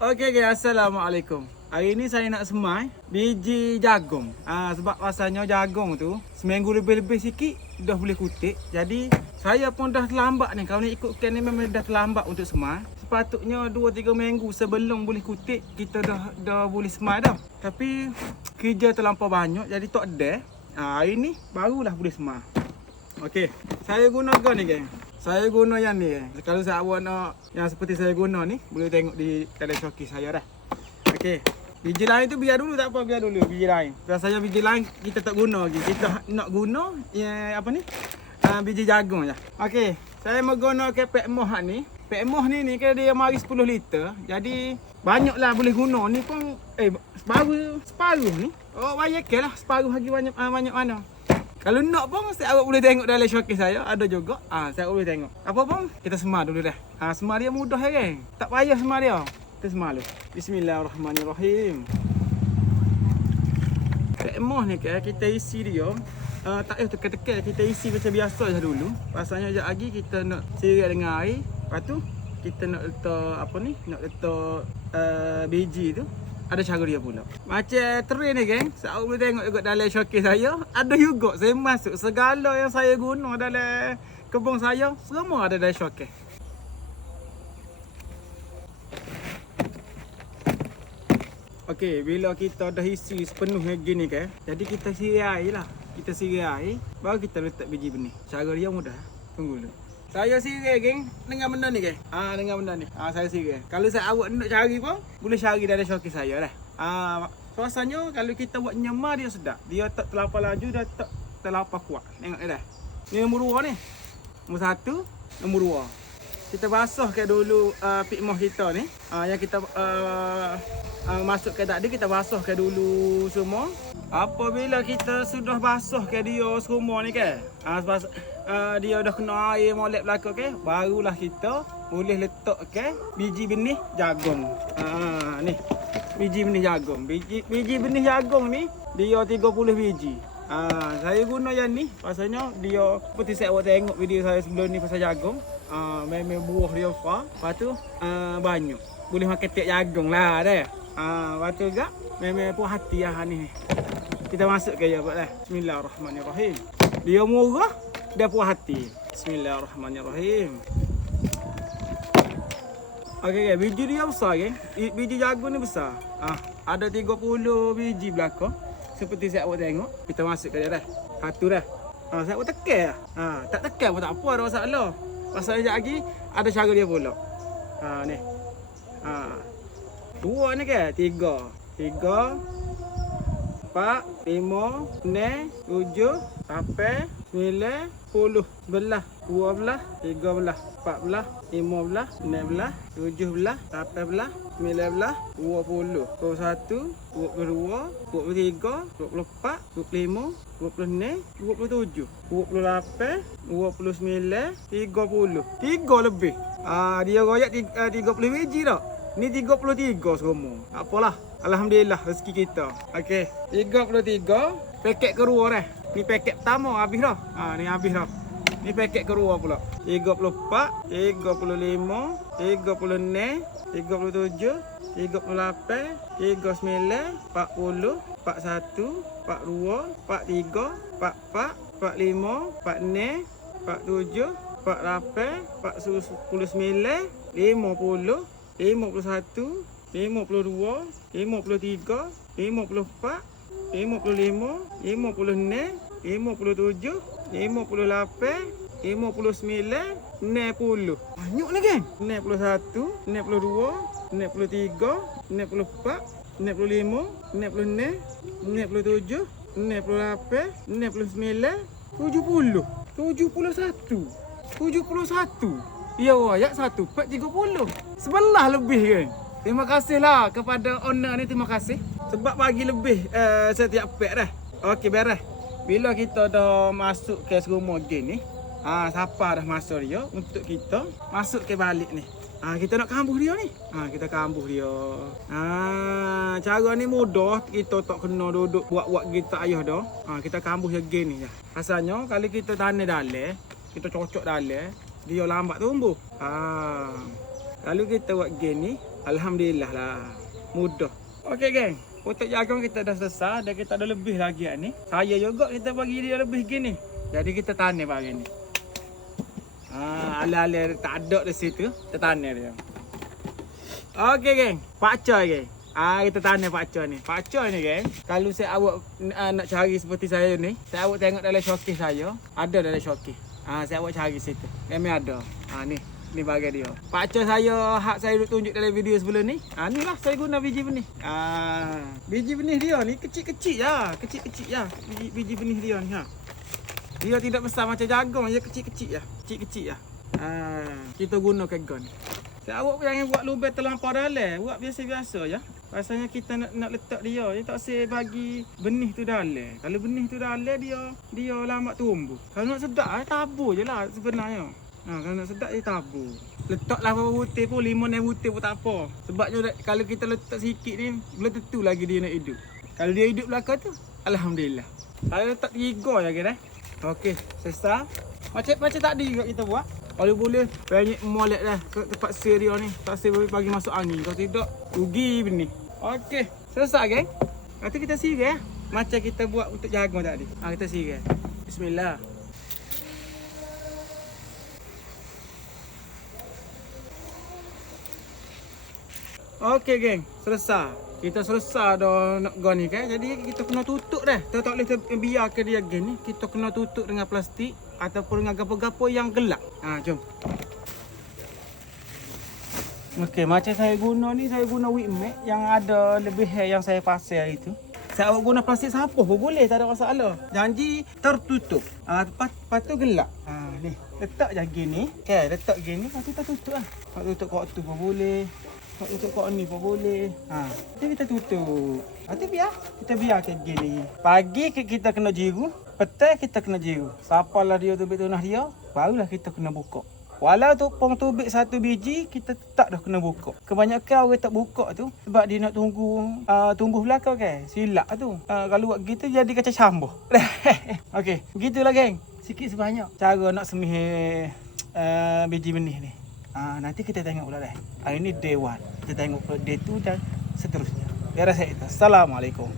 Okey guys, Assalamualaikum. Hari ni saya nak semai biji jagung. Sebab rasanya jagung tu seminggu lebih-lebih sikit dah boleh kutik. Jadi saya pun dah terlambat ni. Kalau ni ikutkan ni memang dah terlambat untuk semai. Sepatutnya 2-3 minggu sebelum boleh kutik kita dah boleh semai dah. Tapi kerja terlampau banyak jadi tak ada. Hari ni barulah boleh semai. Okey, saya guna ni geng. Saya guna yang ni. Kalau saya awak nak yang seperti saya guna ni, boleh tengok di dalam showcase saya dah. Okey. Biji lain tu biar dulu, tak apa, biar dulu biji lain. Biasanya biji lain kita tak guna lagi. Kita nak guna yang apa ni? Biji jagung je. Okey. Saya mau guna ke pek moh ni. Pek moh ni kan dia mari 10 liter. Jadi banyaklah boleh guna ni pun separuh ni. Oh, banyak ke lah separuh lagi banyak mana. Kalau nak pun saya awak boleh tengok dalam showcase saya ada juga. Saya boleh tengok. Apa pun kita semar dulu dah. Semar dia mudah kan. Tak payah semar dia. Kita semar dulu. Bismillahirrahmanirrahim. Moh ni kan kita isi dia. Tak payah tekan-tekan, kita isi macam biasa saja dulu. Pasalnya sekejap lagi kita nak siram dengan air. Lepas tu kita nak letak apa ni? Nak letak biji tu. Ada cara dia pula. Macam train ni geng. Saya boleh tengok juga dalam showcase saya. Ada juga saya masuk segala yang saya guna dalam kebun saya. Semua ada dalam showcase. Okey, bila kita dah isi sepenuh gini kan. Jadi kita siram air lah. Kita siram air. Baru kita letak biji benih. Cara dia mudah. Tunggu dulu. Saya siram geng dengan benda ni geng. Dengan benda ni. Saya siram. Kalau saya awak nak cari pun boleh cari dalam showcase saya dah. Rasanya kalau kita buat nyemar dia sedap. Dia tak terlampau laju, dia tak terlampau kuat. Tengok dah. Ni nombor 2 ni. Nombor 1, nombor 2. Kita basuhkan dulu pik moh kita ni. Yang kita masukkan tadi kita basuhkan dulu semua. Apabila kita sudah basuhkan dia semua ni kan. Dia dah kena air molek belakang ke, barulah kita boleh letakkan biji benih jagung. Ni. Biji benih jagung. Biji benih jagung ni dia 30 biji. Saya guna yang ni pasalnya dia seperti saya awak tengok video saya sebelum ni pasal jagung. Memang buah dia besar. Lepas tu banyak. Boleh makan tiap jagung lah dah. Lepas tu juga memang puas hati lah ni. Kita masukkan je buat dah. Bismillahirrahmanirrahim. Dia murah, dia puas hati. Bismillahirrahmanirrahim. Okey, biji dia besar kan? Biji jagung ni besar. Ada 30 biji belakang. Seperti saya awak tengok. Kita masukkan dia dah. Satu dah. Saya awak tekan lah. Tak tekan pun tak apa, ada masalah. Pasal sekejap lagi ada cara dia pula. Ni. 2 ni kan? 3, 4, 5, 6, 7, 8, 9, 10, 10, 11, 12, 13, 14, 15, 16, 17, 18, 19, 20, 21, 22, 23, 24, 25, 26, 27, 28, 29, 30. 3 lebih. Dia royak 30 biji tak? Ni 33 semua. Apalah. Alhamdulillah rezeki kita. Okey. 33 paket kedua dah. Ni paket pertama habis dah. Ni habis dah. Ni paket kedua pula. 34, 35, 36, 37, 38, 39, 40, 41, 42, 43, 44, 45, 46, 47, 48, 49, 50, 51, 52, 53, 54, 55, 56, 57, 58, 59, 60. Banyak ni kan? 61, 62, 63, 64, 65, 66, 67, 68, 69, 70. 71. Ya royak 1 pak 30. Sebelah lebih kan? Terima kasihlah kepada owner ni, terima kasih. Sebab bagi lebih setiap pack dah. Okey, beres. Bila kita dah masuk ke serumah gen ni, siapa dah masuk dia untuk kita masuk ke balik ni. Kita nak kambuh dia ni. Kita kambuh dia. Cara ni mudah, kita tak kena duduk buat kita ayah dah. Kita kambuh je gen ni je. Asalnya kalau kita tanam dalam, kita cocok dalam, dia lambat tumbuh. Kalau kita buat gen ni, Alhamdulillah lah. Mudah. Okey geng. Putuk jagung kita dah selesai. Dan kita ada lebih lagi ni. Saya juga kita bagi dia lebih gini. Jadi kita tanam pagi ni. Ala-ala tak ada di situ. Kita tanam dia. Okey geng. Pakcoy geng. Kita tanam pakcoy ni. Pakcoy ni geng. Kalau saya awak nak cari seperti saya ni. Saya awak tengok dalam showcase saya. Ada dalam showcase. Saya awak cari situ. Memang ada. Ni bagi dia. Pakcoy saya hak saya tunjuk dalam video sebelum ni. Ni lah saya guna biji benih. Biji benih dia ni kecil-kecil ya. Kecil-kecil ya. Biji benih dia ni Dia tidak besar macam jagung, dia kecil-kecil ya. Kecil-kecil ya. Kita guna kegon. Saya awak jangan buat lubang terlampau dalam. Buat biasa-biasa ya. Rasanya kita nak letak dia tak saya bagi benih tu dalam. Kalau benih tu dalam dia lambat tumbuh. Kalau nak sedap tabur je lah sebenarnya. Kalau nak sedap dia tabur. Letaklah berapa butir pun, 5-6 butir pun tak apa. Sebabnya kalau kita letak sikit ni, belum tentu lagi dia nak hidup. Kalau dia hidup belakang tu, Alhamdulillah. Kalau letak 3 je kan. Okey, selesai. Macam tadi juga kita buat. Kalau boleh, banyak molek dah tempat sir dia ni. Tak sir bagi masuk angin. Kalau tidak, rugi benih. Okey, selesai geng. Nanti kita siram macam kita buat untuk jagung tadi. Kita siram. Bismillah. Okey geng, selesai. Kita selesai dah nak gone ni kan. Jadi kita kena tutup dah. Kita tak boleh biarkan dia geng ni. Kita kena tutup dengan plastik ataupun dengan gapo-gapo yang gelap. Jom. Okey, macam saya guna ni, saya guna Wickmax yang ada lebih yang saya pasal itu. Saya awak guna plastik sapuh pun boleh, tak ada masalah. Janji tertutup. Lepas tu gelap. Ni, letak je gini. Okey, letak gini, lepas tu kita tutup lah. Nak tutup kat tu pun boleh. Nak tutup kat ni pun boleh. Nanti kita tutup. Nanti kita biar kayak gini. Pagi kita kena jiru, petang kita kena jiru. Sapalah dia tubik tunah dia, barulah kita kena buka. Walau tupung tubik satu biji, kita tetap dah kena buka. Kebanyakan orang tak buka tu sebab dia nak tunggu tumbuh belakang kan. Silap tu. Kalau buat gitu jadi kacang cambuh. Okey, begitulah geng. Sikit sebanyak cara nak semih biji benih ni. Nanti kita tengok pula dah. Hari ni day 1. Kita tengok day 2 dan seterusnya. Biar saya itu. Assalamualaikum.